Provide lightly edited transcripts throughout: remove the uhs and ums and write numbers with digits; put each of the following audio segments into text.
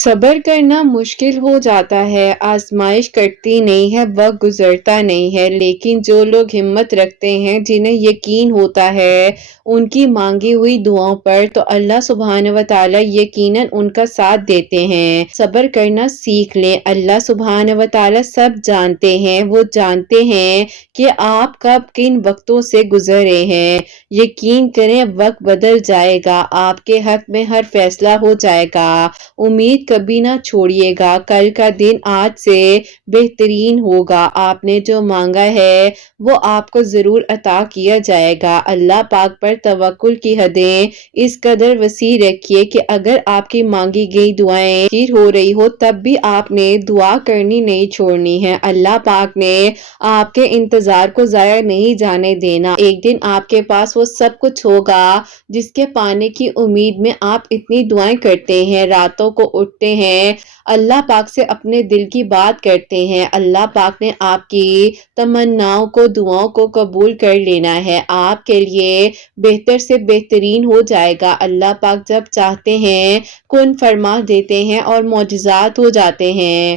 صبر کرنا مشکل ہو جاتا ہے، آزمائش کٹتی نہیں ہے، وقت گزرتا نہیں ہے، لیکن جو لوگ ہمت رکھتے ہیں، جنہیں یقین ہوتا ہے ان کی مانگی ہوئی دعاؤں پر، تو اللہ سبحانہ و تعالی یقیناً ان کا ساتھ دیتے ہیں۔ صبر کرنا سیکھ لیں، اللہ سبحانہ و تعالی سب جانتے ہیں، وہ جانتے ہیں کہ آپ کب کن وقتوں سے گزرے ہیں۔ یقین کریں وقت بدل جائے گا، آپ کے حق میں ہر فیصلہ ہو جائے گا۔ امید کبھی نہ چھوڑیے گا، کل کا دن آج سے بہترین ہوگا، آپ نے جو مانگا ہے وہ آپ کو ضرور عطا کیا جائے گا۔ اللہ پاک پر توکل کی حدیں اس قدر وسیع رکھیے کہ اگر آپ کی مانگی گئی دعائیں پوری ہو رہی ہو تب بھی آپ نے دعا کرنی نہیں چھوڑنی ہے۔ اللہ پاک نے آپ کے انتظار کو ضائع نہیں جانے دینا، ایک دن آپ کے پاس وہ سب کچھ ہوگا جس کے پانے کی امید میں آپ اتنی دعائیں کرتے ہیں، راتوں کو اٹھتے ہیں، اللہ پاک سے اپنے دل کی بات کرتے ہیں۔ اللہ پاک نے آپ کی تمناؤں کو، دعاؤں کو قبول کر لینا ہے، آپ کے لیے بہتر سے بہترین ہو جائے گا۔ اللہ پاک جب چاہتے ہیں کن فرما دیتے ہیں اور معجزات ہو جاتے ہیں۔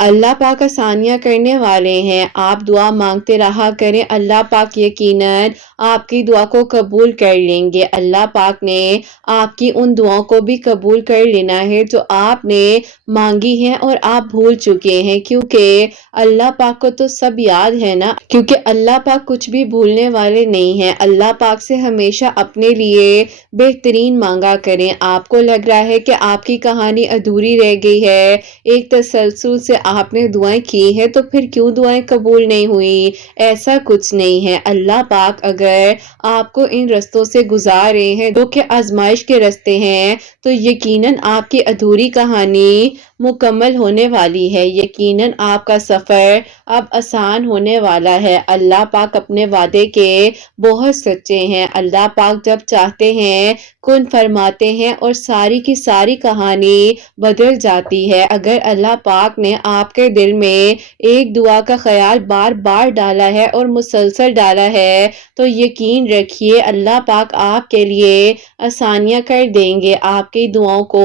اللہ پاک آسانیاں کرنے والے ہیں، آپ دعا مانگتے رہا کریں، اللہ پاک یقیناً آپ کی دعا کو قبول کر لیں گے۔ اللہ پاک نے آپ کی ان دعاؤں کو بھی قبول کر لینا ہے جو آپ نے مانگی ہیں اور آپ بھول چکے ہیں، کیونکہ اللہ پاک کو تو سب یاد ہے نا، کیونکہ اللہ پاک کچھ بھی بھولنے والے نہیں ہیں۔ اللہ پاک سے ہمیشہ اپنے لیے بہترین مانگا کریں۔ آپ کو لگ رہا ہے کہ آپ کی کہانی ادھوری رہ گئی ہے، ایک تسلسل سے آپ نے دعائیں کی ہیں، تو پھر کیوں دعائیں قبول نہیں ہوئی؟ ایسا کچھ نہیں ہے۔ اللہ پاک اگر آپ کو ان رستوں سے گزار رہے ہیں جو کہ آزمائش کے رستے ہیں، تو یقیناً آپ کی ادھوری کہانی مکمل ہونے والی ہے، یقیناً آپ کا سفر اب آسان ہونے والا ہے۔ اللہ پاک اپنے وعدے کے بہت سچے ہیں، اللہ پاک جب چاہتے ہیں کن فرماتے ہیں اور ساری کی ساری کہانی بدل جاتی ہے۔ اگر اللہ پاک نے آپ کے دل میں ایک دعا کا خیال بار بار ڈالا ہے اور مسلسل ڈالا ہے، تو یقین رکھیے اللہ پاک آپ کے لیے آسانیاں کر دیں گے، آپ کی دعاؤں کو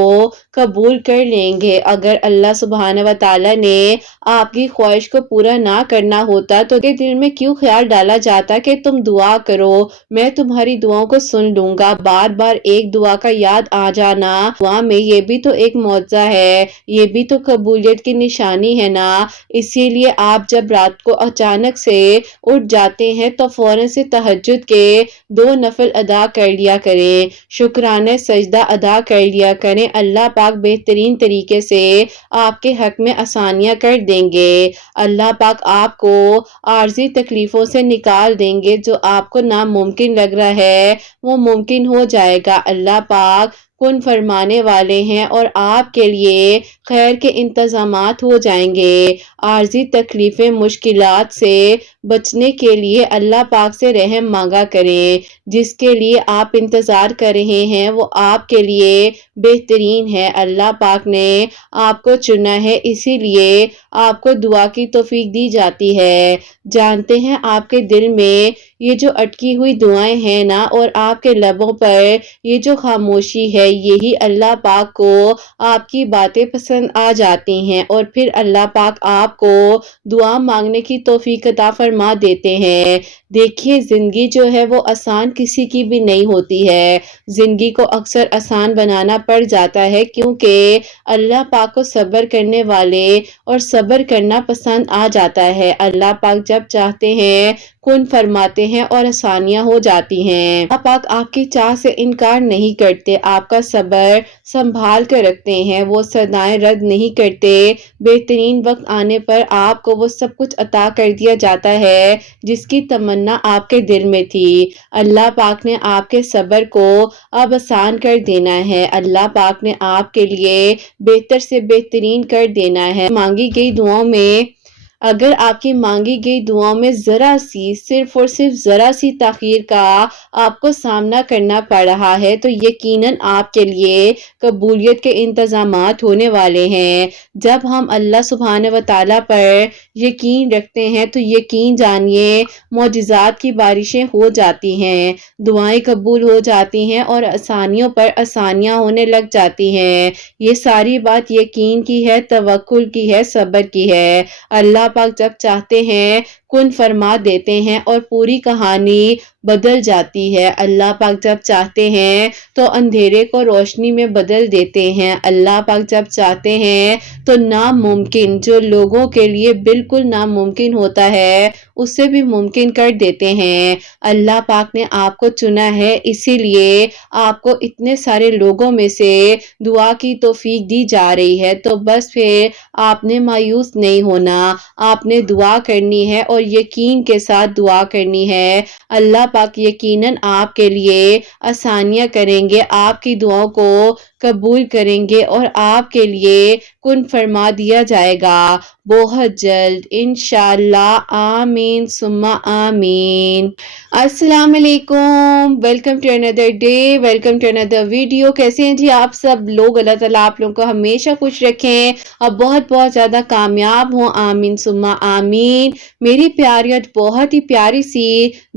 قبول کر لیں گے۔ اگر اللہ سبحانہ و تعالی نے آپ کی خواہش کو پورا نہ کرنا ہوتا تو دل میں کیوں خیال ڈالا جاتا کہ تم دعا کرو، میں تمہاری دعاؤں کو سن لوں گا؟ بار بار ایک دعا کا یاد آ جانا دعا میں، یہ بھی تو ایک معجزہ ہے، یہ بھی تو قبولیت کی نشانی ہے نا۔ اسی لیے آپ جب رات کو اچانک سے اٹھ جاتے ہیں تو فوراً سے تہجد کے 2 نفل ادا کر لیا کریں، شکرانے سجدہ ادا کر لیا کریں، اللہ پاک بہترین طریقے سے آپ کے حق میں آسانیاں کر دیں گے۔ اللہ پاک آپ کو عارضی تکلیفوں سے نکال دیں گے، جو آپ کو ناممکن لگ رہا ہے وہ ممکن ہو جائے گا۔ اللہ پاک کن فرمانے والے ہیں اور آپ کے لیے خیر کے انتظامات ہو جائیں گے۔ عارضی تکلیفیں، مشکلات سے بچنے کے لیے اللہ پاک سے رحم مانگا کریں، جس کے لیے آپ انتظار کر رہے ہیں وہ آپ کے لیے بہترین ہے۔ اللہ پاک نے آپ کو چنا ہے، اسی لیے آپ کو دعا کی توفیق دی جاتی ہے۔ جانتے ہیں آپ کے دل میں یہ جو اٹکی ہوئی دعائیں ہیں نا، اور آپ کے لبوں پر یہ جو خاموشی ہے، یہی اللہ پاک کو آپ کی باتیں پسند آ جاتی ہیں، اور پھر اللہ پاک آپ کو دعا مانگنے کی توفیق عطا فرما دیتے ہیں۔ دیکھیے زندگی جو ہے وہ آسان کسی کی بھی نہیں ہوتی ہے، زندگی کو اکثر آسان بنانا پڑ جاتا ہے، کیونکہ اللہ پاک کو صبر کرنے والے اور صبر کرنا پسند آ جاتا ہے۔ اللہ پاک جب چاہتے ہیں کن فرماتے ہیں اور آسانیاں ہو جاتی ہیں۔ اللہ پاک آپ کی چاہ سے انکار نہیں کرتے، آپ کا صبر سنبھال کر رکھتے ہیں، وہ صدائیں رد نہیں کرتے، بہترین وقت آنے پر آپ کو وہ سب کچھ عطا کر دیا جاتا ہے جس کی تمنا آپ کے دل میں تھی۔ اللہ پاک نے آپ کے صبر کو اب آسان کر دینا ہے، اللہ پاک نے آپ کے لیے بہتر سے بہترین کر دینا ہے۔ مانگی گئی دعاؤں میں اگر آپ کی مانگی گئی دعاؤں میں ذرا سی صرف اور صرف ذرا سی تاخیر کا آپ کو سامنا کرنا پڑ رہا ہے تو یقیناً آپ کے لیے قبولیت کے انتظامات ہونے والے ہیں۔ جب ہم اللہ سبحانہ و تعالیٰ پر یقین رکھتے ہیں تو یقین جانیے معجزات کی بارشیں ہو جاتی ہیں، دعائیں قبول ہو جاتی ہیں اور آسانیوں پر آسانیاں ہونے لگ جاتی ہیں۔ یہ ساری بات یقین کی ہے، توکل کی ہے، صبر کی ہے۔ اللہ پاک جب چاہتے ہیں کن فرما دیتے ہیں اور پوری کہانی بدل جاتی ہے۔ اللہ پاک جب چاہتے ہیں تو اندھیرے کو روشنی میں بدل دیتے ہیں۔ اللہ پاک جب چاہتے ہیں تو ناممکن جو لوگوں کے لیے بالکل ناممکن ہوتا ہے اس سے بھی ممکن کر دیتے ہیں۔ اللہ پاک نے آپ کو چنا ہے، اسی لیے آپ کو اتنے سارے لوگوں میں سے دعا کی توفیق دی جا رہی ہے، تو بس پھر آپ نے مایوس نہیں ہونا، آپ نے دعا کرنی ہے اور یقین کے ساتھ دعا کرنی ہے۔ اللہ پاک یقیناً آپ کے لیے آسانیاں کریں گے، آپ کی دعاؤں کو قبول کریں گے اور آپ کے لیے کن فرما دیا جائے گا بہت جلد انشاءاللہ۔ آمین ثم آمین۔ السلام علیکم، welcome to another day, welcome to another video. کیسے ہیں جی آپ سب لوگ؟ اللہ تعالیٰ آپ لوگوں کو ہمیشہ خوش رکھیں اور بہت بہت زیادہ کامیاب ہوں، آمین ثم آمین۔ میری پیاری آج بہت ہی پیاری سی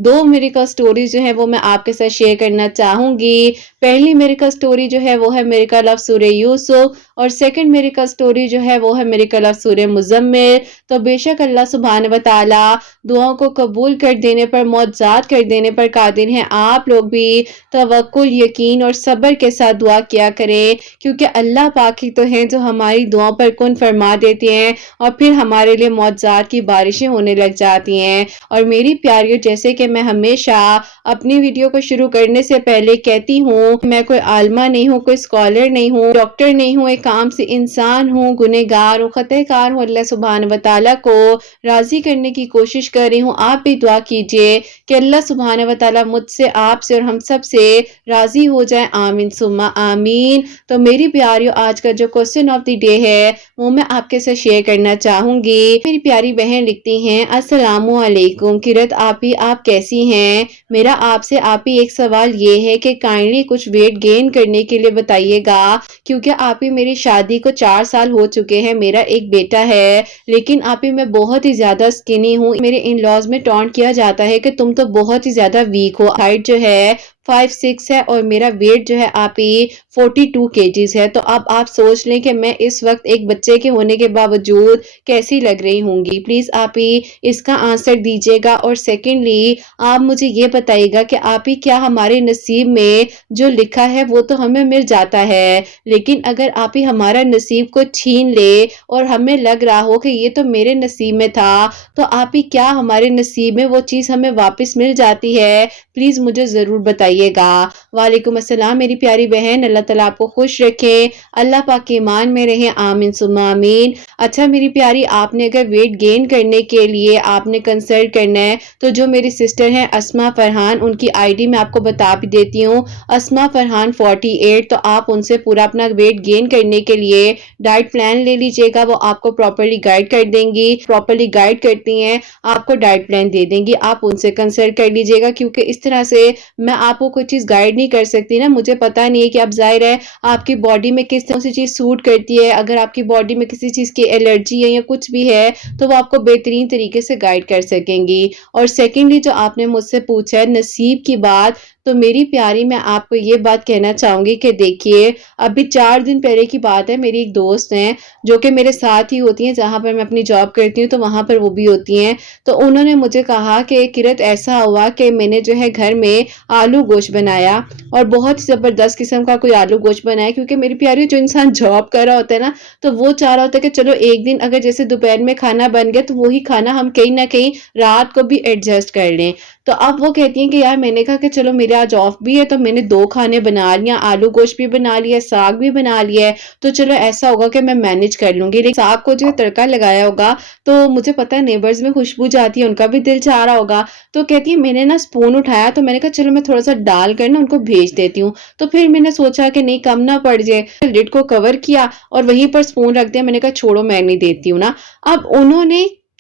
دو میریکل سٹوریز جو ہیں وہ میں آپ کے ساتھ شیئر کرنا چاہوں گی۔ پہلی میریکل سٹوری جو ہے وہ ہے میریکل آف سورہ یوسف اور سیکنڈ میریکل سٹوری جو ہے وہ ہے میریکل آف سورہ مزمل۔ تو بے شک اللہ سبحانہ و تعالیٰ دعاؤں کو قبول کر دینے پر، معجزات کر دینے پر قادر ہیں۔ آپ لوگ بھی توکل، یقین اور صبر کے ساتھ دعا کیا کریں، کیونکہ اللہ پاک ہی تو ہیں جو ہماری دعاؤں پر کن فرما دیتے ہیں اور پھر ہمارے لیے معجزات کی بارشیں ہونے لگ جاتی ہیں۔ اور میری پیاریوں، جیسے کہ میں ہمیشہ اپنی ویڈیو کو شروع کرنے سے پہلے کہتی ہوں، میں کوئی عالمہ نہیں ہوں، کوئی اسکالر نہیں ہوں، ڈاکٹر نہیں ہوں، ایک عام سی انسان ہوں، گنہگار ہوں، خطا کار ہوں۔ اللہ سبحانہ و تعالیٰ کو راضی کرنے کی کوشش کر رہی ہوں۔ آپ بھی دعا کیجئے کہ اللہ سبحانہ و تعالیٰ مجھ سے، آپ سے اور ہم سب سے راضی ہو جائے، آمین ثم آمین۔ تو میری پیاریوں، آج کا جو کوسچن آف دی ڈے ہے وہ میں آپ کے ساتھ شیئر کرنا چاہوں گی۔ میری پیاری بہن لکھتی ہیں، السلام علیکم قرت آپی، آپ کیسی ہیں؟ میرا آپ سے آپی ایک سوال یہ ہے کہ کائنڈلی کچھ ویٹ گین کرنے کے لیے بتائیے گا، کیونکہ آپی میری شادی کو 4 سال ہو چکے ہیں، میرا ایک بیٹا ہے، لیکن آپی میں بہت ہی زیادہ سکنی ہوں۔ میرے ان لاز میں ٹونٹ کیا جاتا ہے کہ تم تو بہت ہی زیادہ ویک ہو۔ ہائٹ جو ہے 5'6" ہے اور میرا ویٹ جو ہے آپی 42 kgs ہے۔ تو اب آپ سوچ لیں کہ میں اس وقت ایک بچے کے ہونے کے باوجود کیسی لگ رہی ہوں گی۔ پلیز آپی اس کا آنسر دیجیے گا۔ اور سیکنڈلی آپ مجھے یہ بتائیے گا کہ آپی کیا ہمارے نصیب میں جو لکھا ہے وہ تو ہمیں مل جاتا ہے، لیکن اگر آپی ہمارا نصیب کو چھین لے اور ہمیں لگ رہا ہو کہ یہ تو میرے نصیب میں تھا، تو آپی کیا ہمارے نصیب میں وہ چیز ہمیں واپس مل جاتی ہے؟ پلیز مجھے ضرور بتائیے گا۔ وعلیکم السلام میری پیاری بہن، اللہ تعالیٰ آپ کو خوش رکھے، اللہ پاک کے ایمان میں رہیں، آمین ثم آمین۔ اچھا میری پیاری، آپ نے اگر ویٹ گین کرنے کے لیے آپ نے کنسلٹ کرنا ہے تو جو میری سسٹر ہیں اسما فرحان، ان کی آئی ڈی میں آپ کو بتا بھی دیتی ہوں، اسما فرحان 48۔ تو آپ ان سے پورا اپنا ویٹ گین کرنے کے لیے ڈائٹ پلان لے لیجیے گا، وہ آپ کو پراپرلی گائیڈ کر دیں گی، پراپرلی گائیڈ کرتی ہیں، آپ کو ڈائٹ پلان دے دیں گی، آپ ان سے کنسلٹ کر لیجیے گا، کیونکہ اس طرح سے میں آپ کو کوئی چیز گائیڈ نہیں کر سکتی نا، مجھے پتا نہیں ہے کہ اب ظاہر ہے آپ کی باڈی میں کس طرح سے چیز سوٹ کرتی ہے، اگر آپ کی باڈی میں کسی چیز کی الرجی ہے یا کچھ بھی ہے تو وہ آپ کو بہترین طریقے سے گائیڈ کر سکیں گی۔ اور سیکنڈلی جو آپ نے مجھ سے پوچھا ہے نصیب کی بات، تو میری پیاری میں آپ کو یہ بات کہنا چاہوں گی کہ دیکھیے ابھی 4 دن پہلے کی بات ہے، میری ایک دوست ہیں جو کہ میرے ساتھ ہی ہوتی ہیں، جہاں پر میں اپنی جاب کرتی ہوں تو وہاں پر وہ بھی ہوتی ہیں، تو انہوں نے مجھے کہا کہ قرت ایسا ہوا کہ میں نے جو ہے گھر میں آلو گوشت بنایا اور بہت زبردست قسم کا کوئی آلو گوشت بنایا، کیونکہ میری پیاری جو انسان جاب کر رہا ہوتا ہے نا تو وہ چاہ رہا ہوتا ہے کہ چلو ایک دن اگر جیسے دوپہر میں کھانا بن گیا تو وہی کھانا ہم کہیں نہ کہیں رات کو بھی ایڈجسٹ کر لیں۔ تو اب وہ کہتی ہیں کہ یار میں نے کہا کہ چلو میرے آج آف بھی ہے تو میں نے 2 کھانے بنا لیا، آلو گوشت بھی بنا لیا، ساگ بھی بنا لیا ہے، تو چلو ایسا ہوگا کہ میں مینج کر لوں گی، لیکن ساگ کو جو تڑکا لگایا ہوگا تو مجھے پتا ہے نیبرز میں خوشبو جاتی ہے، ان کا بھی دل چاہ رہا ہوگا، تو کہتی ہے میں نے نا سپون اٹھایا تو میں نے کہا چلو میں تھوڑا سا ڈال کر نا ان کو بھیج دیتی ہوں، تو پھر میں نے سوچا کہ نہیں کم نہ پڑ جائے، لڈ کو کور کیا اور وہیں پر سپون رکھ دیا، میں نے کہا چھوڑو میں نہیں دیتی ہوں نا۔ اب انہوں نے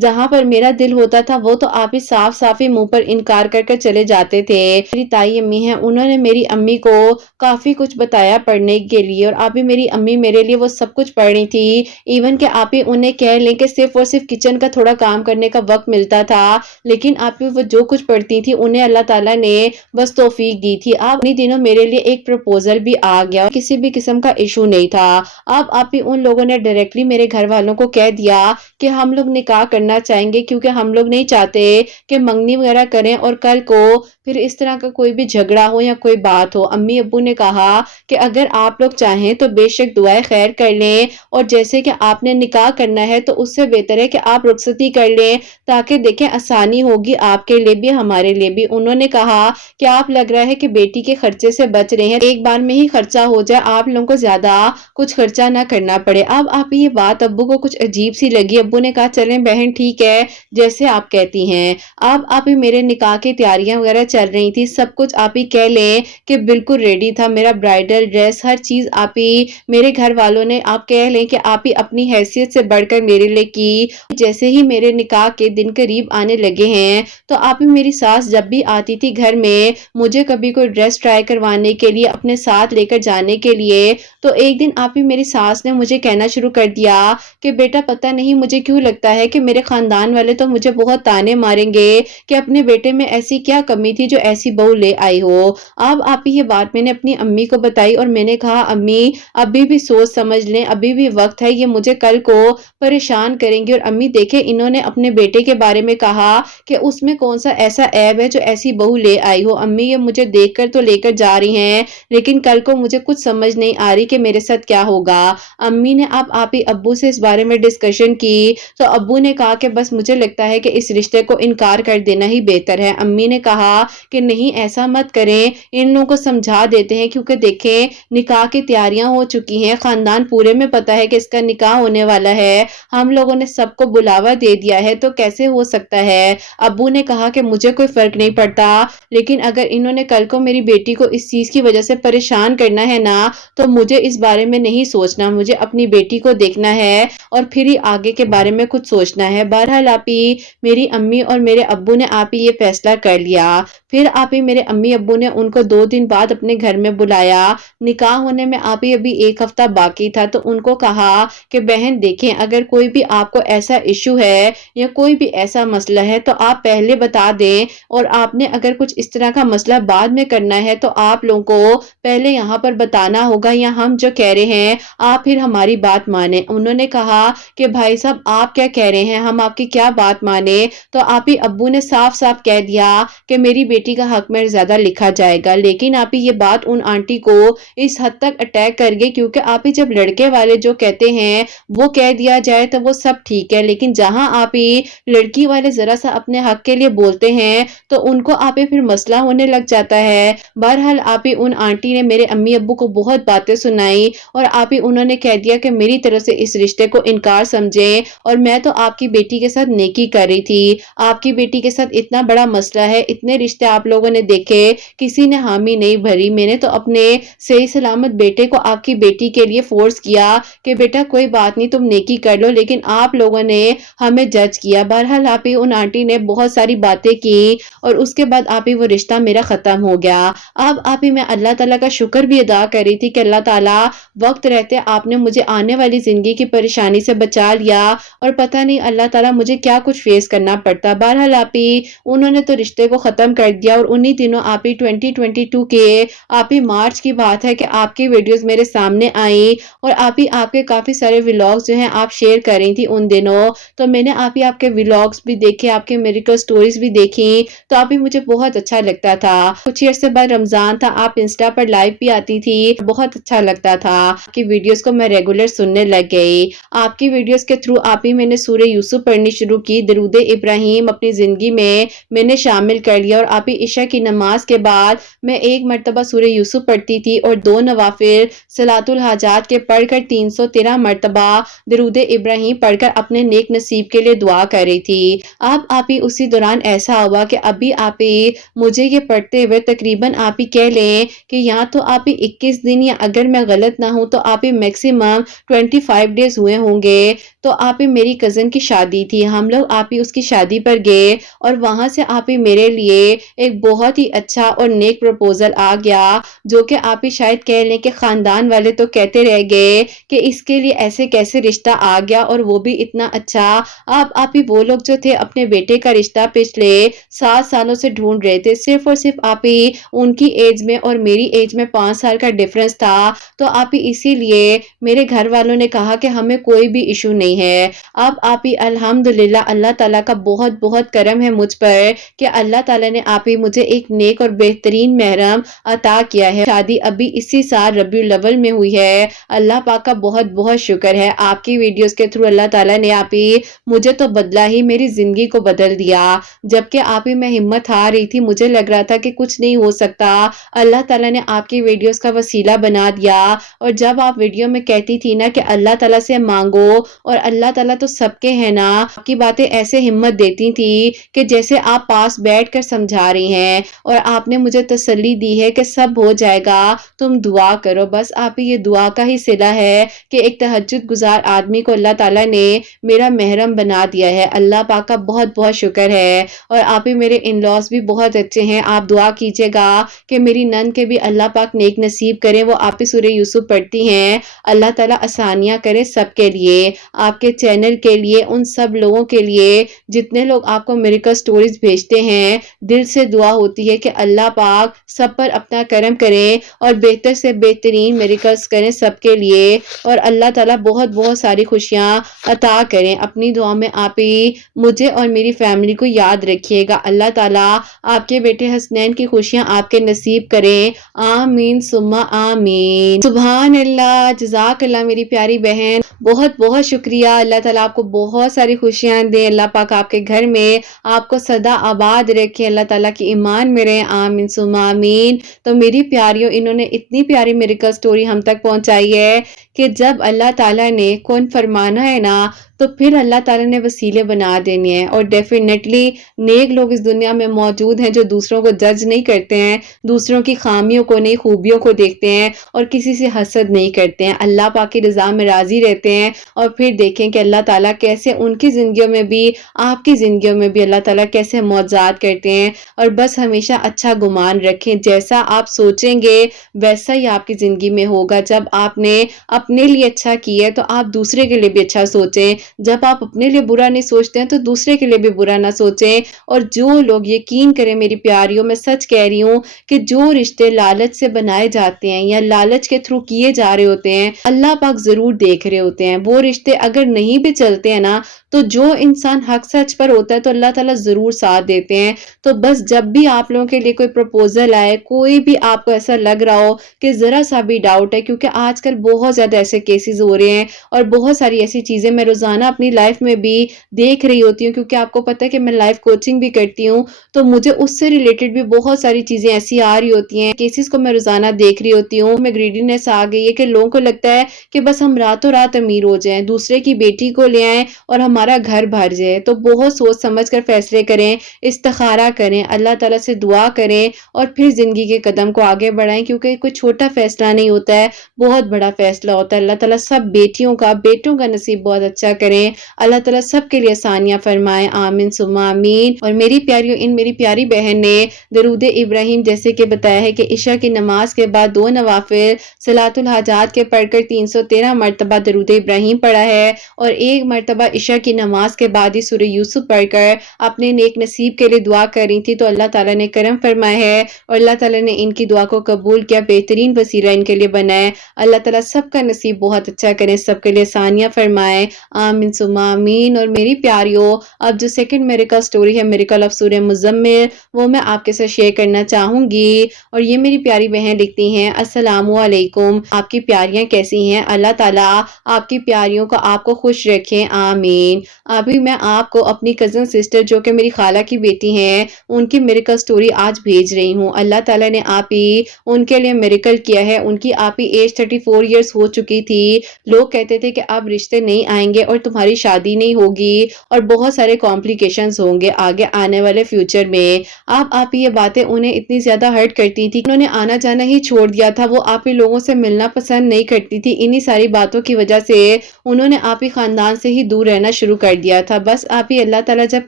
جہاں پر میرا دل ہوتا تھا وہ تو آپ ہی صاف صاف ہی منہ پر انکار کر کر چلے جاتے تھے۔ میری تائی امی ہیں، انہوں نے میری امی کو کافی کچھ بتایا پڑھنے کے لیے، اور آپ ہی میری امی میرے لیے وہ سب کچھ پڑھ رہی تھی۔ ایون کہ آپ ہی انہیں کہہ لیں کہ صرف اور صرف کچن کا تھوڑا کام کرنے کا وقت ملتا تھا، لیکن آپ ہی وہ جو کچھ پڑھتی تھی انہیں اللہ تعالیٰ نے بس توفیق دی تھی۔ اب انہی دنوں میرے لیے ایک پروپوزل بھی آ گیا، کسی بھی قسم کا ایشو نہیں تھا۔ اب آپ ہی ان لوگوں نے ڈائریکٹلی میرے گھر والوں کو کہہ دیا کہ ہم لوگ نکاح کرنا چاہیں گے، کیونکہ ہم لوگ نہیں چاہتے کہ منگنی وغیرہ کریں اور کل کو پھر اس طرح کا کوئی بھی جھگڑا ہو یا کوئی بات ہو۔ امی ابو نے کہا کہ اگر آپ لوگ چاہیں تو بے شک دعائے خیر کر لیں، اور جیسے کہ آپ نے نکاح کرنا ہے تو اس سے بہتر ہے کہ آپ رخصتی کر لیں، تاکہ دیکھیں آسانی ہوگی آپ کے لیے بھی ہمارے لیے بھی۔ انہوں نے کہا کہ آپ لگ رہا ہے کہ بیٹی کے خرچے سے بچ رہے ہیں، ایک بار میں ہی خرچہ ہو جائے، آپ لوگوں کو زیادہ کچھ خرچہ نہ کرنا پڑے۔ اب آپ یہ بات ابو کو کچھ عجیب سی لگی۔ ابو نے کہا چلیں بہن ٹھیک ہے جیسے آپ کہتی ہیں۔ اب آپ ہی میرے نکاح کی تیاریاں وغیرہ چل رہی تھی، سب کچھ آپ ہی کہہ لیں کہ بالکل ریڈی تھا، میرا برائڈل ڈریس ہر چیز آپ ہی میرے گھر والوں نے آپ کہہ لیں کہ آپ ہی اپنی حیثیت سے بڑھ کر میرے لیے کی۔ جیسے ہی میرے نکاح کے دن قریب آنے لگے ہیں تو آپ ہی میری ساس جب بھی آتی تھی گھر میں مجھے کبھی کوئی ڈریس ٹرائی کروانے کے لیے اپنے ساتھ لے کر جانے کے لیے، تو ایک دن آپ ہی میری ساس نے مجھے کہنا شروع کر دیا کہ بیٹا پتہ نہیں مجھے کیوں لگتا ہے کہ میرے خاندان والے تو مجھے بہت تانے ماریں گے کہ اپنے بیٹے میں ایسی کیا کمی تھی جو ایسی بہو لے آئی ہو۔ اب آپ ہی یہ بات میں نے اپنی امی کو بتائی اور میں نے کہا امی ابھی بھی سوچ سمجھ لیں، ابھی بھی وقت ہے، یہ مجھے کل کو پریشان کریں گے۔ اور امی دیکھیں انہوں نے اپنے بیٹے کے بارے میں کہا کہ اس میں کون سا ایسا عیب ہے جو ایسی بہو لے آئی ہو۔ امی یہ مجھے دیکھ کر تو لے کر جا رہی ہیں، لیکن کل کو مجھے کچھ سمجھ نہیں آ رہی کہ میرے ساتھ کیا ہوگا۔ امی نے اب آپ ہی ابو سے اس بارے میں ڈسکشن کی تو ابو نے کہا کہ بس مجھے لگتا ہے کہ اس رشتے کو انکار کر دینا ہی بہتر ہے۔ امی نے کہا کہ نہیں ایسا مت کریں، ان لوگوں کو سمجھا دیتے ہیں، کیونکہ دیکھیں نکاح کی تیاریاں ہو چکی ہیں، خاندان پورے میں پتا ہے کہ اس کا نکاح ہونے والا ہے، ہم لوگوں نے سب کو بلاوا دے دیا ہے، تو کیسے ہو سکتا ہے۔ ابو نے کہا کہ مجھے کوئی فرق نہیں پڑتا، لیکن اگر انہوں نے کل کو میری بیٹی کو اس چیز کی وجہ سے پریشان کرنا ہے نا تو مجھے اس بارے میں نہیں سوچنا، مجھے اپنی بیٹی کو دیکھنا ہے اور پھر ہی آگے کے بارے میں کچھ سوچنا ہے۔ بہرحال آپ ہی میری امی اور میرے ابو نے آپ ہی یہ فیصلہ کر لیا۔ پھر آپ ہی میرے امی ابو نے ان کو 2 دن بعد اپنے گھر میں بلایا، نکاح ہونے میں آپ ہی ابھی 1 ہفتہ باقی تھا، تو ان کو کہا کہ بہن دیکھیں اگر کوئی بھی آپ کو ایسا ایشو ہے یا کوئی بھی ایسا مسئلہ ہے تو آپ پہلے بتا دیں، اور آپ نے اگر کچھ اس طرح کا مسئلہ بعد میں کرنا ہے تو آپ لوگوں کو پہلے یہاں پر بتانا ہوگا، یا ہم جو کہہ رہے ہیں آپ پھر ہماری بات مانیں۔ انہوں نے کہا کہ بھائی صاحب آپ کیا کہہ رہے ہیں، ہم آپ کی کیا بات مانیں۔ تو آپ ہی ابو نے صاف صاف کہہ دیا کہ میری بیٹی کا حق میں زیادہ لکھا جائے گا، لیکن آپ ہی یہ بات ان آنٹی کو اس حد تک اٹیک کر گئی، کیونکہ آپ ہی جب لڑکے والے جو کہتے ہیں وہ کہہ دیا جائے تو وہ سب ٹھیک ہے، لیکن جہاں آپ ہی لڑکی والے ذرا سا اپنے حق کے لیے بولتے ہیں تو ان کو آپ ہی پھر مسئلہ ہونے لگ جاتا ہے۔ بہرحال آپ ہی ان آنٹی نے میرے امی ابو کو بہت باتیں سنائی، اور آپ ہی انہوں نے کہہ دیا کہ میری طرف سے اس رشتے کو انکار سمجھیں، اور میں تو آپ کی بیٹی کے ساتھ نیکی کر رہی تھی، آپ کی بیٹی کے ساتھ اتنا بڑا مسئلہ ہے، اتنے رشتے آپ لوگوں نے دیکھے کسی نے حامی نہیں بھری، میں نے تو اپنے صحیح سلامت بیٹے کو آپ کی بیٹی کے لیے فورس کیا کہ بیٹا کوئی بات نہیں تم نیکی کر لو، لیکن آپ لوگوں نے ہمیں جج کیا۔ بہرحال آپ ہی ان آنٹی نے بہت ساری باتیں کی اور اس کے بعد آپ ہی وہ رشتہ میرا ختم ہو گیا۔ اب آپ ہی میں اللہ تعالیٰ کا شکر بھی ادا کر رہی تھی کہ اللہ تعالیٰ وقت رہتے آپ نے مجھے آنے والی زندگی کی پریشانی سے بچا لیا، اور پتہ نہیں اللہ تعالیٰ مجھے کیا کچھ فیس کرنا پڑتا۔ بہرحال آپ ہی انہوں نے تو رشتے کو ختم کر دیا، اور انہی دنوں آپ ہی 2022 کے آپ ہی مارچ کی بات ہے کہ آپ کی ویڈیوز میرے سامنے آئیں، اور آپ ہی آپ کے کافی سارے ولاگز جو ہیں آپ شیئر کر رہی تھی ان دنوں، تو میں نے آپ ہی آپ کے ولاگز بھی دیکھے، آپ کے میریکل سٹوریز بھی دیکھی، تو آپ ہی مجھے بہت اچھا لگتا تھا۔ کچھ عرصے بعد رمضان تھا، آپ انسٹا پر لائیو بھی آتی تھی، بہت اچھا لگتا تھا، آپ کی ویڈیوز کو میں ریگولر سننے لگ گئی۔ آپ کی ویڈیوز کے تھرو آپ ہی میں نے سورہ یوسف پڑھنی شروع کی، درود ابراہیم اپنی زندگی میں نے شامل کر لیا، اور آپ ہی عشاء کی نماز کے بعد میں 1 مرتبہ سورہ یوسف پڑھتی تھی، اور 2 نوافل صلاۃ الحاجات کے پڑھ کر 313 مرتبہ درود ابراہیم پڑھ کر اپنے نیک نصیب کے لیے دعا کر رہی تھی۔ اب آپ ہی اسی دوران ایسا ہوا کہ ابھی آپ ہی مجھے یہ پڑھتے ہوئے تقریباً آپ ہی کہہ لیں کہ یا تو آپ ہی 21 دن، یا اگر میں غلط نہ ہوں تو آپ ہی میکسیمم 25 ڈیز ہوئے ہوں گے۔ تو آپ ہی میری کزن کزن کی شادی تھی، ہم لوگ آپ ہی اس کی شادی پر گئے اور وہاں سے آپ ہی میرے لیے ایک بہت ہی اچھا اور نیک پروپوزل آ گیا، جو کہ آپ ہی شاید کہہ لیں کہ خاندان والے تو کہتے رہ گئے کہ اس کے لیے ایسے کیسے رشتہ آ گیا اور وہ بھی اتنا اچھا۔ آپ ہی وہ لوگ جو تھے اپنے بیٹے کا رشتہ پچھلے 7 سالوں سے ڈھونڈ رہے تھے، صرف اور صرف آپ ہی ان کی ایج میں اور میری ایج میں 5 سال کا ڈیفرنس تھا، تو آپ ہی اسی لیے میرے گھر والوں نے کہا کہ ہمیں کوئی بھی ایشو نہیں ہے۔ اب آپ ہی الحمدللہ اللہ تعالیٰ کا بہت بہت کرم ہے مجھ پر کہ اللہ تعالیٰ نے آپ ہی مجھے ایک نیک اور بہترین محرم عطا کیا ہے۔ شادی ابھی اسی سال ربیع الاول میں ہوئی ہے، اللہ پاک کا بہت بہت شکر ہے۔ آپ کی ویڈیوز کے تھرو اللہ تعالیٰ نے آپ ہی مجھے تو بدلا ہی، میری زندگی کو بدل دیا، جبکہ آپ ہی میں ہمت ہار رہی تھی، مجھے لگ رہا تھا کہ کچھ نہیں ہو سکتا، اللہ تعالیٰ نے آپ کی ویڈیوز کا وسیلہ بنا دیا۔ اور جب آپ ویڈیو میں کہتی تھی نا کہ اللہ تعالیٰ سے مانگو اور اللہ تعالیٰ تو سب کے ہیں نا، آپ کی باتیں ایسے ہمت دیتی تھی کہ جیسے آپ پاس بیٹھ کر سمجھا رہی ہیں، اور آپ نے مجھے تسلی دی ہے کہ سب ہو جائے گا، تم دعا کرو۔ بس آپ ہی یہ دعا کا ہی صلہ ہے کہ ایک تہجد گزار آدمی کو اللہ تعالیٰ نے میرا محرم بنا دیا ہے، اللہ پاک کا بہت بہت شکر ہے۔ اور آپ ہی میرے ان لاز بھی بہت اچھے ہیں، آپ دعا کیجئے گا کہ میری نند کے بھی اللہ پاک نیک نصیب کریں، وہ آپ ہی سورہ یوسف پڑھتی ہیں، اللہ تعالیٰ آسانیاں کرے سب کے لیے، آپ کے چینل کے لیے، ان سب لوگوں کے لیے جتنے لوگ آپ کو میریکل سٹوریز بھیجتے ہیں، دل سے دعا ہوتی ہے کہ اللہ پاک سب پر اپنا کرم کریں اور بہتر سے بہترین میریکلز کریں سب کے لیے، اور اللہ تعالیٰ بہت بہت ساری خوشیاں عطا کریں۔ اپنی دعا میں آپ ہی مجھے اور میری فیملی کو یاد رکھیے گا، اللہ تعالیٰ آپ کے بیٹے حسنین کی خوشیاں آپ کے نصیب کریں، آمین ثم آمین۔ سبحان اللہ، جزاک اللہ میری پیاری بہن، بہت بہت شکریہ، اللہ تعالیٰ آپ کو بہت ساری خوشیاں دیں، اللہ پاک آپ کے گھر میں آپ کو سدا آباد رکھے، اللہ تعالیٰ کی ایمان میں رہیں، آمین ثم آمین۔ تو میری پیاریوں، انہوں نے اتنی پیاری میریکل سٹوری ہم تک پہنچائی ہے کہ جب اللہ تعالیٰ نے کون فرمانا ہے نا، تو پھر اللہ تعالیٰ نے وسیلے بنا دینے ہیں، اور ڈیفینیٹلی نیک لوگ اس دنیا میں موجود ہیں جو دوسروں کو جج نہیں کرتے ہیں، دوسروں کی خامیوں کو نہیں خوبیوں کو دیکھتے ہیں، اور کسی سے حسد نہیں کرتے ہیں، اللہ پاک کی رضا میں راضی رہتے ہیں، اور پھر دیکھیں کہ اللہ تعالیٰ کیسے ان کی زندگیوں میں بھی، آپ کی زندگیوں میں بھی اللہ تعالیٰ کیسے معجزات کرتے ہیں۔ اور بس ہمیشہ اچھا گمان رکھیں، جیسا آپ سوچیں گے ویسا ہی آپ کی زندگی میں ہوگا۔ جب آپ نے اپنے لیے اچھا کیا ہے تو آپ دوسرے کے لیے بھی اچھا سوچیں، جب آپ اپنے لیے برا نہیں سوچتے ہیں تو دوسرے کے لیے بھی برا نہ سوچیں۔ اور جو لوگ، یقین کریں میری پیاریوں، میں سچ کہہ رہی ہوں کہ جو رشتے لالچ سے بنائے جاتے ہیں یا لالچ کے تھرو کیے جا رہے ہوتے ہیں، اللہ پاک ضرور دیکھ رہے ہوتے ہیں۔ وہ رشتے اگر نہیں بھی چلتے ہیں نا، تو جو انسان حق سچ پر ہوتا ہے تو اللہ تعالیٰ ضرور ساتھ دیتے ہیں۔ تو بس جب بھی آپ لوگوں کے لیے کوئی پروپوزل آئے، کوئی بھی آپ کو ایسا لگ رہا ہو کہ ذرا سا بھی ڈاؤٹ ہے، کیونکہ آج کل بہت زیادہ ایسے کیسز ہو رہے ہیں اور بہت ساری ایسی چیزیں میں روزانہ اپنی لائف میں بھی دیکھ رہی ہوتی ہوں، کیونکہ آپ کو پتہ ہے کہ میں لائف کوچنگ بھی کرتی ہوں، تو مجھے اس سے ریلیٹڈ بھی بہت ساری چیزیں ایسی آ رہی ہوتی ہیں، کیسز کو میں روزانہ دیکھ رہی ہوتی ہوں۔ میں گریڈینس آ گئی ہے کہ لوگوں کو لگتا ہے کہ بس ہم راتوں رات امیر ہو جائیں، دوسرے کی بیٹی کو لے آئیں اور ہمارا گھر بھر جائے۔ تو بہت سوچ سمجھ کر فیصلے کریں، استخارہ کریں، اللہ تعالیٰ سے دعا کریں، اور پھر زندگی کے قدم کو آگے بڑھائیں، کیونکہ کوئی چھوٹا فیصلہ نہیں ہوتا ہے، بہت بڑا فیصلہ ہوتا ہے۔ اللہ تعالیٰ سب بیٹیوں کا، بیٹوں کا نصیب بہت اچھا کریں، اللہ تعالیٰ سب کے لیے آسانیاں فرمائیں، آمین ثم آمین۔ اور میری پیاریوں، ان میری پیاری بہن نے درود ابراہیم جیسے کہ بتایا ہے کہ عشاء کی نماز کے بعد 2 نوافل صلاۃ الحاجات کے پڑھ کر 313 مرتبہ درود ابراہیم پڑھا ہے، اور 1 مرتبہ عشاء کی نماز کے بعد ہی سورہ یوسف پڑھ کر اپنے نیک نصیب کے لیے دعا کر رہی تھی، تو اللہ تعالیٰ نے کرم فرمایا ہے اور اللہ تعالیٰ نے ان کی دعا کو قبول کیا، بہترین وسیلہ ان کے لیے بنا ہے۔ اللہ تعالیٰ سب کا نصیب بہت اچھا کرے، سب کے لیے آسانیاں فرمائے، آمین ثم آمین۔ اور میری پیاریوں، اب جو سیکنڈ میریکل سٹوری ہے، میریکل آف سورہ مزمل، وہ میں آپ کے ساتھ شیئر کرنا چاہوں گی۔ اور یہ میری پیاری بہن لکھتی ہیں، السلام علیکم، آپ کی پیاریاں کیسی ہیں؟ اللہ تعالیٰ آپ کی پیاریوں کو، آپ کو خوش رکھیں، آمین۔ ابھی میں آپ کو اپنی کزن سسٹر جو کہ میری خالہ کی بیٹی ہیں، ان کی میریکل سٹوری آج بھیج رہی ہوں۔ اللہ تعالیٰ نے آپ ہی ان کے لیے میریکل کیا ہے، ان کی آپ ہی ایج 34 ایئرس ہو چکی تھی، لوگ کہتے تھے کہ اب رشتے نہیں آئیں گے، اور تمہاری شادی نہیں ہوگی اور بہت سارے کمپلیکیشنز ہوں گے آگے آنے والے فیوچر میں۔ آپ ہی یہ باتیں انہیں اتنی زیادہ ہرٹ کرتی تھی کہ انہوں نے آنا جانا ہی چھوڑ دیا تھا، وہ آپ ہی لوگوں سے ملنا پسند نہیں کرتی تھی۔ انہی ساری باتوں کی وجہ سے انہوں نے آپ ہی خاندان سے ہی دور رہنا شروع کر دیا تھا۔ بس آپ ہی اللہ تعالیٰ جب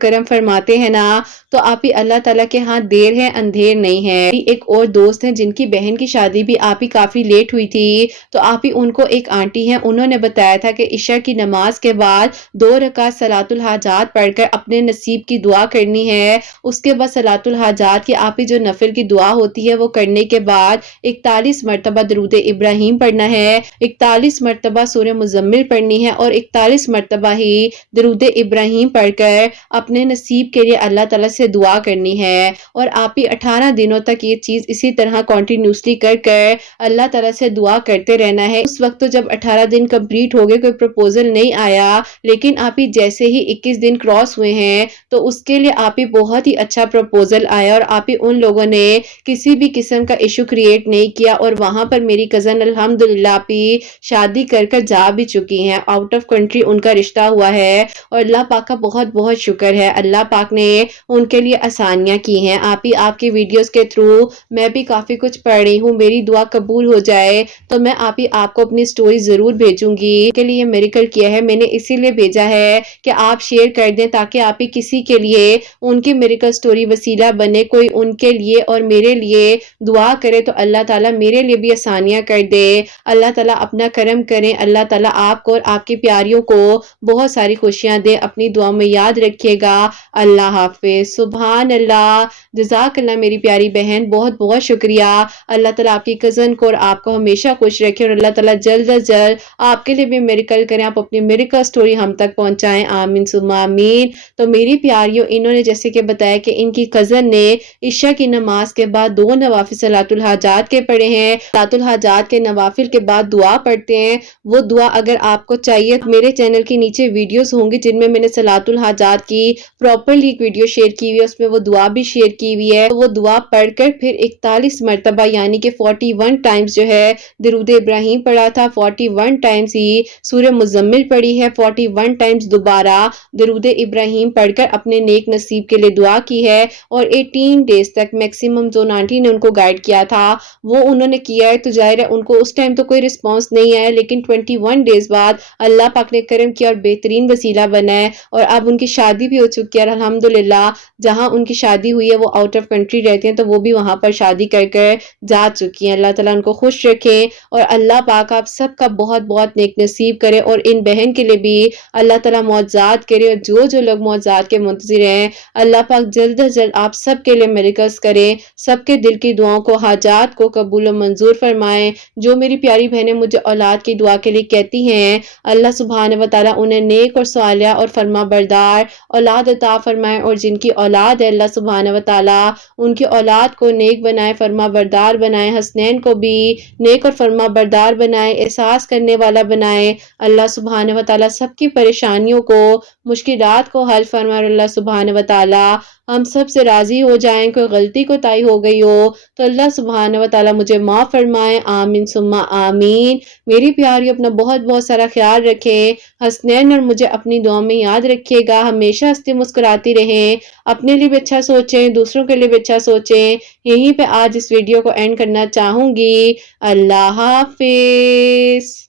کرم فرماتے ہیں نا تو آپ ہی اللہ تعالیٰ کے ہاں دیر ہے اندھیر نہیں ہے۔ ایک اور دوست ہیں جن کی بہن کی شادی بھی آپ ہی کافی لیٹ ہوئی تھی، تو آپ ہی ان کو ایک آنٹی ہیں انہوں نے بتایا تھا کہ عشاء کی نماز کے بعد 2 رکعت صلاۃ الحاجات پڑھ کر اپنے نصیب کی دعا کرنی ہے۔ اس کے بعد صلاۃ الحاجات کی آپ ہی جو نفل کی دعا ہوتی ہے وہ کرنے کے بعد 41 مرتبہ درود ابراہیم پڑھنا ہے، 41 مرتبہ سورہ مزمل پڑھنی ہے اور 41 مرتبہ ہی درود ابراہیم پڑھ کر اپنے نصیب کے لیے اللہ تعالیٰ سے دعا کرنی ہے۔ اور آپ ہی 18 دنوں تک یہ چیز اسی طرح کنٹینیوسلی کر کر اللہ تعالیٰ سے دعا کرتے رہنا ہے۔ اس وقت تو جب 18 دن کمپلیٹ ہو گئے کوئی پروپوزل نہیں آیا، لیکن آپ ہی جیسے ہی 21 دن کراس ہوئے ہیں تو اس کے لیے آپ ہی بہت ہی اچھا پروپوزل آیا اور آپ ہی ان لوگوں نے کسی بھی قسم کا ایشو کریٹ نہیں کیا اور وہاں پر میری کزن الحمدللہ آپ ہی شادی کر کر جا بھی چکی ہیں، آؤٹ آف کنٹری ان کا رشتہ ہوا ہے اور اللہ پاک کا بہت بہت شکر ہے، اللہ پاک نے ان کے لیے آسانیاں کی ہیں۔ آپ ہی آپ کی ویڈیوز کے تھرو میں بھی کافی کچھ پڑھ رہی ہوں، میری دعا قبول ہو جائے تو میں آپ ہی آپ کو اپنی سٹوری ضرور بھیجوں گی۔ کے لیے میریکل کیا ہے میں نے اسی لیے بھیجا ہے کہ آپ شیئر کر دیں تاکہ آپ ہی کسی کے لیے ان کی میریکل سٹوری وسیلہ بنے، کوئی ان کے لیے اور میرے لیے دعا کرے تو اللہ تعالیٰ میرے لیے بھی آسانیاں کر دے، اللہ تعالیٰ اپنا کرم کریں، اللہ تعالیٰ آپ کو اور آپ کی پیاریوں کو بہت ساری خوشیاں دے۔ اپنی دعا میں یاد رکھیے گا۔ اللہ حافظ۔ سبحان اللہ، جزاک اللہ میری پیاری بہن، بہت بہت شکریہ۔ اللہ تعالیٰ آپ کی کزن کو اور آپ کو ہمیشہ خوش رکھے اور اللہ تعالیٰ جلد از جلد آپ کے لیے بھی میریکل کریں، آپ اپنی میریکل سٹوری ہم تک پہنچائیں، آمین ثم آمین۔ تو میری پیاریوں، انہوں نے جیسے کہ بتایا کہ ان کی کزن نے عشاء کی نماز کے بعد 2 نوافل صلاۃ الحاجات کے پڑھے ہیں۔ صلاۃ الحاجات کے نوافل کے بعد دعا پڑھتے ہیں، وہ دعا اگر آپ کو چاہیے تو میرے چینل کے نیچے ویڈیوز ہوں گی جن میں میں نے صلاۃ الحاجات کی پراپرلی ایک ویڈیو شیئر کی ہوئی ہے، اس میں وہ دعا بھی شیئر کی ہوئی ہے۔ وہ دعا پڑھ کر پھر 41 مرتبہ یعنی کہ 41 ٹائمز جو ہے درود ابراہیم پڑھا تھا، 41 ٹائمز ہی سورہ مزمل پڑھی ہے، 41 ٹائمز دوبارہ درود ابراہیم پڑھ کر اپنے نیک نصیب کے لیے دعا کی ہے اور 18 ڈیز تک میکسیمم جو آنٹی نے ان کو گائیڈ کیا تھا وہ انہوں نے کیا ہے، تو ظاہر ہے ان کو اس ٹائم تو کوئی رسپانس نہیں آیا، لیکن 21 ڈیز بعد اللہ پاک نے کرم کیا اور بہترین وسیلہ بنا ہے اور اب ان کی شادی بھی ہو چکی ہے الحمدللہ۔ جہاں ان کی شادی ہوئی ہے وہ آؤٹ آف کنٹری رہتے ہیں تو وہ بھی وہاں پر شادی کر کر جا چکی ہیں۔ اللہ تعالیٰ ان کو خوش رکھے اور اللہ پاک آپ سب کا بہت بہت نیک نصیب کرے اور ان بہن کے لیے بھی اللہ تعالیٰ معجزات کرے، اور جو لوگ معجزات کے منتظر ہیں اللہ پاک جلد از جلد آپ سب کے لیے میریکلز کریں، سب کے دل کی دعاؤں کو، حاجات کو قبول و منظور فرمائیں۔ جو میری پیاری بہنیں مجھے اولاد کی دعا کے لیے کہتی ہیں اللہ سبحانہ و تعالیٰ انہیں نیک اور صالحہ اور فرما بردار اولاد عطا فرمائے، اور جن کی اولاد ہے اللہ سبحانہ و تعالیٰ ان کی اولاد کو نیک بنائے، فرما بردار بنائے، حسنین کو بھی نیک اور فرما بردار بنائے، احساس کرنے والا بنائے۔ اللہ سبحانہ و تعالیٰ سب کی پریشانیوں کو، مشکلات کو حل فرمائے اور اللہ سبحانہ و تعالیٰ ہم سب سے راضی ہو جائیں۔ کوئی غلطی کوتاہی ہو گئی ہو تو اللہ سبحانہ و تعالیٰ مجھے معاف فرمائے، آمین ثم آمین۔ میری پیاری اپنا بہت بہت سارا خیال رکھیں، حسنین اور مجھے اپنی دعا میں یاد رکھیے گا، ہمیشہ ہنستی مسکراتی رہیں، اپنے لیے بھی اچھا سوچیں، دوسروں کے لیے بھی اچھا سوچیں۔ یہیں پہ آج اس ویڈیو کو اینڈ کرنا چاہوں گی۔ اللہ حافظ۔